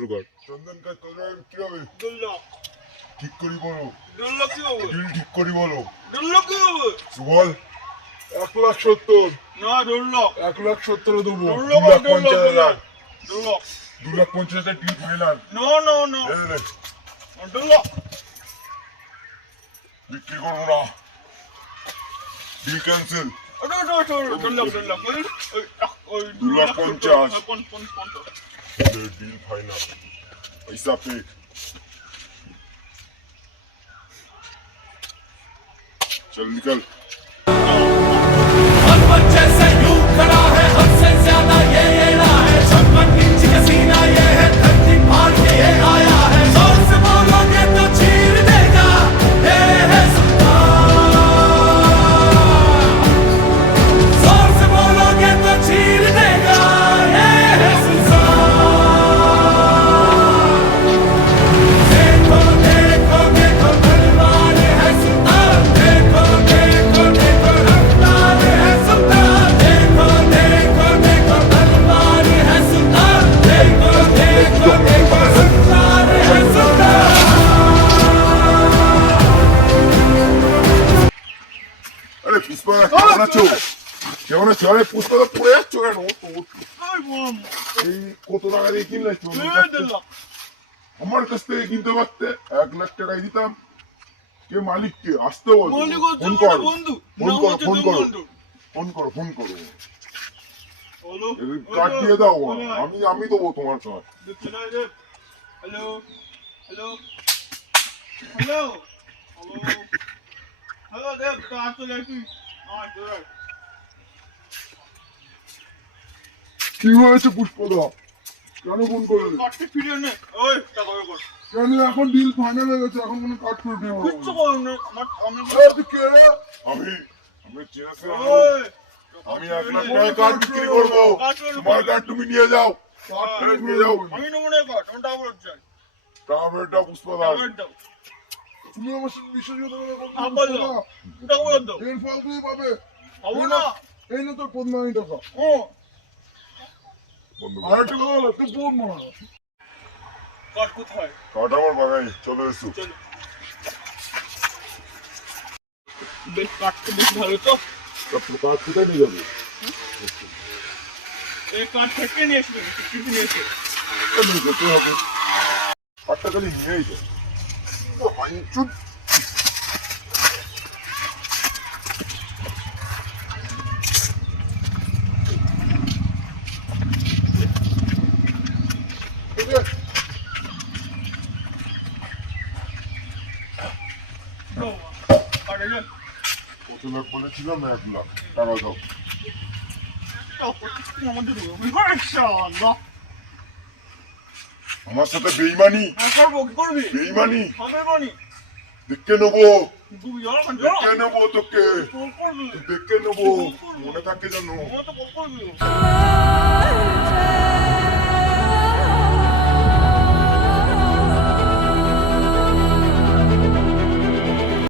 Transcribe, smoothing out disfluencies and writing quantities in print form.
শুরু কর। চন্দন কাজ তোদের কি হবে? 2 লাখ ঠিক করি বলো। 2 লাখ কি হবে? ডিল ঠিক করি বলো। 2 লাখ কি হবে? বল। 1,70,000 না 2 লাখ 1,70,000 দেবো। 2 lakh 2,50,000 2 lakh 2,50,000 deal final. No 2 lakh বিক্রি করবো না, deal cancel. 2 lakh 2,50,000 deal final. পয়সা পে। चल निकल। जैसे यूं खड़ा है हमसे ज्यादा ये ना है 56 इंच का सीना ये है धरती फाड़ के ये आया है जोर से बोलोगे तो चीर देगा ये है सुल्तान जोर से बोलोगे तो चीर देगा ये है सुल्तान देखो देखो देखो तलवार है सुल्तान देखो देखो देखो रफ्तार है सुल्तान देखो देखो देखो तलवार है सुल्तान देखो देखो देखो रफ्तार है सुल्तान अरे पुष्पा কেমন আছো? কেমন আছো? আরে পুষ্পা তো পড়ে যাচ্ছ কেন? এই কত টাকা দিয়ে কিনলে? আমার কাছ থেকে কিনতে পারতে 1 লাখ টাকায় দিতাম। কে মালিক কে? আসতে বল। ফোন কর বন্ধু ফোন করো ফোন করো ফোন করো ফোন করো। কার্ড দিয়ে দাও। আমি দেবো তোমার কার্ড। हेलो देव तो आज तो लेती हां चल কি হয়েছে পুষ্পদা? কেন ফোন করলে? কাটতে ফিরে নে ওই টাকা বের কর কেন এখন ডিল ফাইনাল হয়ে গেছে, এখন কোনো কাট করে দিও? কিচ্ছু কর না আমার তুই কে রে? আমি চেয়েছি ওই আমি 1 লাখ টাকা কার্ড বিক্রি করবো। তোমার কার্ড তুমি নিয়ে যাও। কার্ড নিয়ে যাও। আমি নমুনে কাট আমি টাকা বের চাই টাকা বেরটা পুষ্পদা। দাও তুমি আমার সাথে বিশ্বাসঘাতকতা করছো হ্যাঁ বল দাও টাকা বের দাও এর ফল তুই পাবে। পাবো না এই না তোর 15 টাকা। ও আর একটা কথা বলো, তুই ফোন মারা। কাট কোথায় কার্ড আমার বাগাই চলে এসো। চল বেশ কাটতে বেশ ভালো তো কার্ড কোথায় নিয়ে যাবে? এই কাট থেকে নিয়ে আসবে কিছু নিয়ে এসে যেতে হবে। কার্ডটা খালি নিয়েই যাও। ও হাইচুন। কাটে যা কত লাখ বলেছিলাম? 1 লাখ টাকা দাও। আমাদের মাশাআল্লাহ আমার সাথে বেইমানি করবো কি করবি বেইমানি হবে মানি দেখে নেবো তুই যাও না দেখে নেবো তোকে করবি দেখে নেবো মনে থাকে জানো। আমার তো করবি Ah